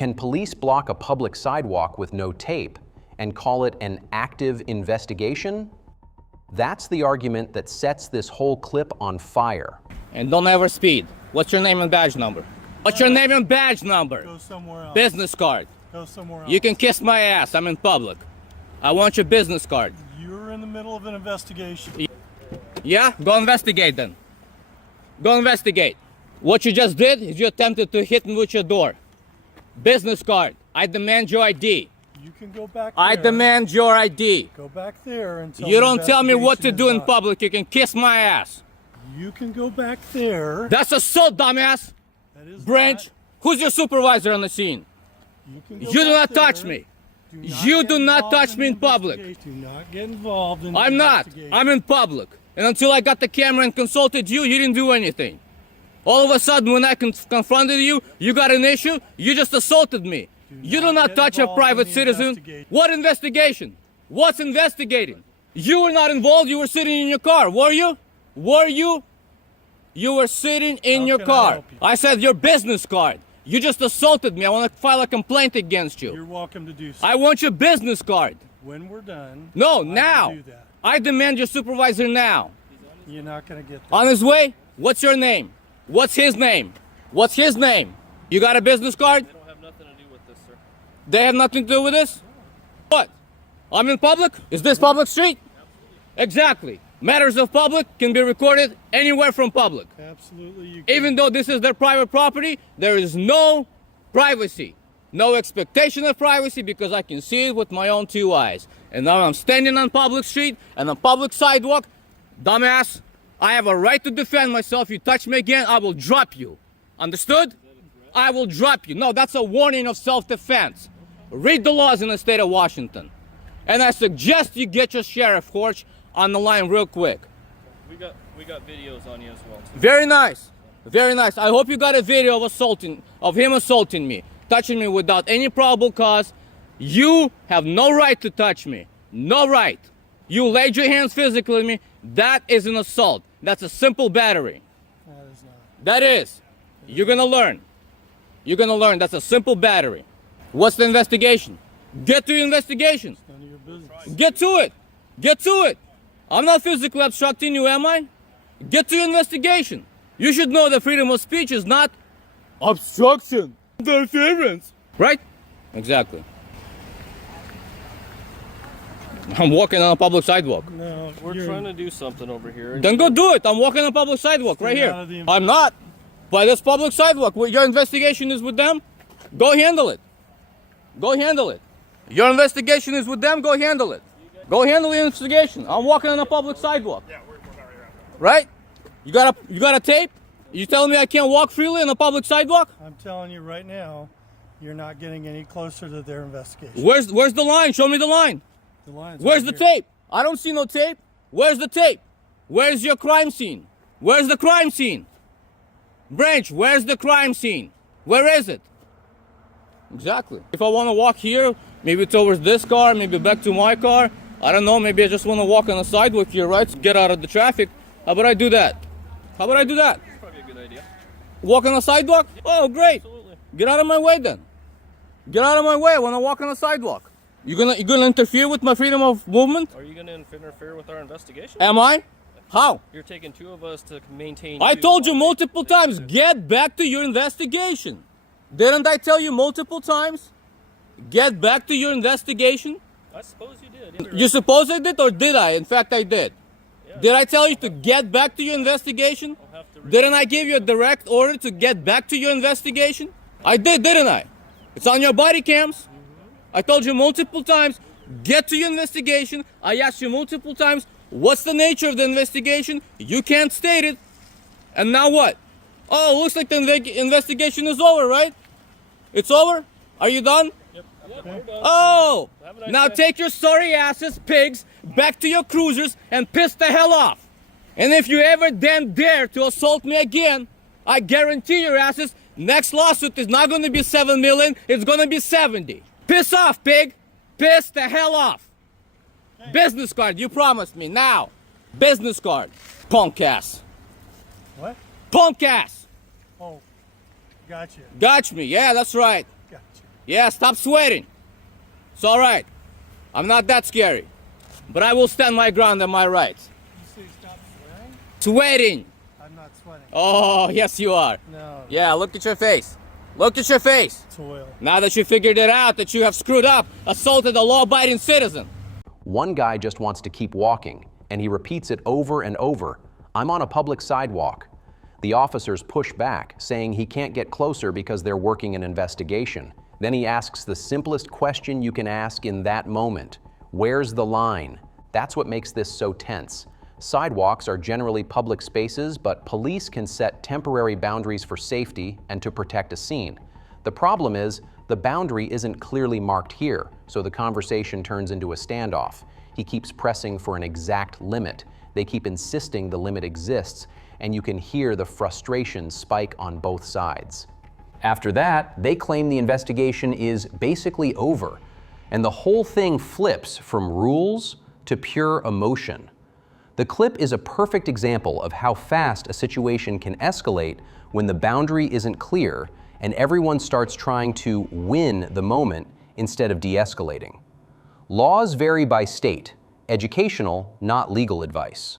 Can police block a public sidewalk with no tape and call it an active investigation? That's the argument that sets this whole clip on fire. And don't ever speed. What's your name and badge number? What's your name and badge number? Go somewhere else. Business card. Go somewhere else. You can kiss my ass. I'm in public. I want your business card. You're in the middle of an investigation. Yeah? Go investigate then. Go investigate. What you just did is you attempted to hit me with your door. Business card. I demand your ID. You can go back there. I demand your ID. Go back there until You don't tell me what to investigation do is in done. public. You can kiss my ass. You can go back there. That's assault, dumbass. That is Branch, not- who's your supervisor on the scene? You can go You do back not touch there. me. Do not You get do not involved touch in me in the public. investigation. Do not get involved in the I'm not. investigation. I'm in public. And until I got the camera and consulted you, you didn't do anything. All of a sudden, when I confronted you, you got an issue, you just assaulted me. You do not not get touch a involved in private the citizen. investigation. What investigation? What's investigating? You were not involved, you were sitting in your car, were you? Were you? You were sitting in How your can I car. help you? I said your business card. You just assaulted me. I want to file a complaint against you. You're welcome to do so. I want your business card. When we're done. No, I will now. do that. I demand your supervisor now. You're not going to get that. On his way? What's your name? What's his name? What's his name? You got a business card? They don't have nothing to do with this, sir. They have nothing to do with this? What? I'm in public? Is this public street? Exactly. Matters of public can be recorded anywhere from public. Absolutely. You can. Even though this is their private property, there is no privacy. No expectation of privacy because I can see it with my own two eyes. And now I'm standing on public street and on public sidewalk. Dumbass, I have a right to defend myself. You touch me again, I will drop you. Understood? I will drop you. No, that's a warning of self-defense. Read the laws in the state of Washington. And I suggest you get your sheriff horse on the line real quick. We got videos on you as well, too. Very nice. Very nice. I hope you got a video of him assaulting me, touching me without any probable cause. You have no right to touch me. No right. You laid your hands physically on me. That is an assault. That's a simple battery. That is not. That is. You're gonna learn. You're gonna learn. That's a simple battery. What's the investigation? Get to your investigation. None of your business. Get to it. Get to it. I'm not physically obstructing you, am I? Get to your investigation. You should know that freedom of speech is not obstruction, interference. Right? Exactly. I'm walking on a public sidewalk. No, We're trying to do something over here. Then go do it. I'm walking on a public sidewalk right Stay out of here. the I'm not. By this public sidewalk. Your investigation is with them. Go handle it. Go handle it. Your investigation is with them. Go handle it. Go handle the investigation. I'm walking on a public sidewalk. Right? You got a tape? You telling me I can't walk freely on a public sidewalk? I'm telling you right now, you're not getting any closer to their investigation. Where's the line? Show me the line. The line's Where's right the here. tape? I don't see no tape. Where's the tape? Where's your crime scene? Where's the crime scene? Branch, where's the crime scene? Where is it? Exactly. If I want to walk here, maybe towards this car, maybe back to my car, I don't know, maybe I just want to walk on the sidewalk here, right? Get out of the traffic. How about I do that? How about I do that? Probably a good idea. Walk on the sidewalk? Oh, great. Absolutely. Get out of my way then. Get out of my way. I want to walk on the sidewalk. You gonna interfere with my freedom of movement? Are you going to interfere with our investigation? Am I? How? You're taking two of us to maintain. I told you while multiple they- times, get back to your investigation. Didn't I tell you multiple times? Get back to your investigation. I suppose you did. You suppose I did or did I? In fact, I did. Yeah. Did I tell you to get back to your investigation? I'll have to read Didn't I give you a direct order to get back to your investigation? I did, didn't I? It's on your body cams. I told you multiple times, get to your investigation. I asked you multiple times, what's the nature of the investigation? You can't state it. And now what? Oh, looks like the investigation is over, right? It's over? Are you done? Yep, we're done. Oh! Have a nice Now day. take your sorry asses, pigs, back to your cruisers and piss the hell off. And if you ever then dare to assault me again, I guarantee your asses, next lawsuit is not going to be 7 million, it's going to be 70. Piss off, pig. Piss the hell off. Business card, you promised me. Now. Business card. Punk ass. What? Punk ass. Oh, gotcha. Got me. Yeah, that's right. Gotcha. Yeah, stop sweating. It's all right. I'm not that scary. But I will stand my ground and my rights. You say stop swearing? Sweating. I'm not sweating. Oh, yes you are. No. Yeah, look at your face. Look at your face. It's oil. Now that you figured it out, that you have screwed up, assaulted a law-abiding citizen. One guy just wants to keep walking, and he repeats it over and over. I'm on a public sidewalk. The officers push back, saying he can't get closer because they're working an investigation. Then he asks the simplest question you can ask in that moment. Where's the line? That's what makes this so tense. Sidewalks are generally public spaces, but police can set temporary boundaries for safety and to protect a scene. The problem is, the boundary isn't clearly marked here, so the conversation turns into a standoff. He keeps pressing for an exact limit. They keep insisting the limit exists, and you can hear the frustration spike on both sides. After that, they claim the investigation is basically over, and the whole thing flips from rules to pure emotion. The clip is a perfect example of how fast a situation can escalate when the boundary isn't clear and everyone starts trying to win the moment instead of de-escalating. Laws vary by state, educational, not legal advice.